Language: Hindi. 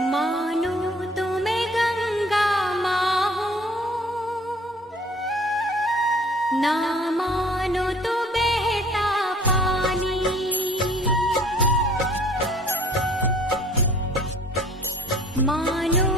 मानो तो मैं गंगा माँ हूँ, ना मानो तो बहता पानी। मानो